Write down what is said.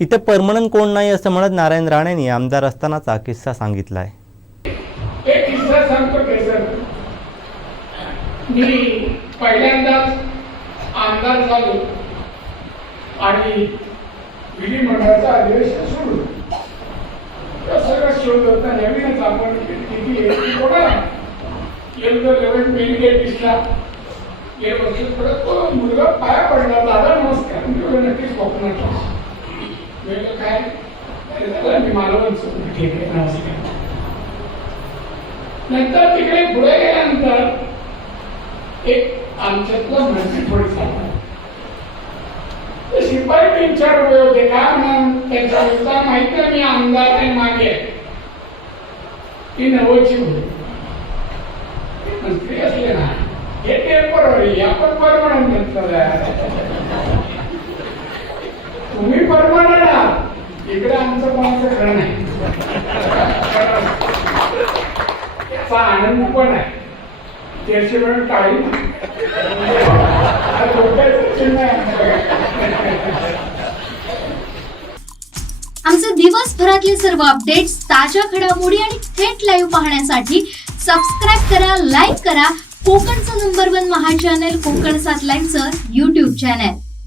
इथे परमनंट कोण नाही असं म्हणत नारायण राणेंनी आमदार असतानाचा किस्सा सांगितलाय. एक किस्सा सांगतो मी पहिल्यांदाच आमदार झालो आणि विधिमंडळाचं अधिवेशन सुरू तर सगळं शोध होता नवीनच आपण किती आहे कोणाला गेलो तर नवीन मेन गेट दिसला गेट बसलो परत तो मुलगा पाया पडला. दादा नमस्कार. मी नक्कीच कोकणात काय झालं मी मालवण ठीक आहे नमस्कार नंतर तिकडे पुढे गेल्यानंतर एक आमच्यातला माणसं थोडी सापडला शिपाई तीन चार रुपये होते. का म्हणून त्यांचा उत्साह माहिती मी आमदार आहे मागे आहे. ती नवची होती मंत्री असले ना. हे टेंपररी आपण परमनंट तुम्ही परमनंट आहात इकडे आमचं कोणाचं खरं नाही. त्याचा आनंद पण आहे. त्याची वेळ टाळी. आमचे दिवसभरातले सर्व अपडेट्स ताज्या घडामोडी आणि थेट लाईव्ह पाहण्यासाठी सबस्क्राईब करा लाईक करा. कोकणचं नंबर वन महा चॅनल कोकण सात लाईनचं युट्यूब चॅनल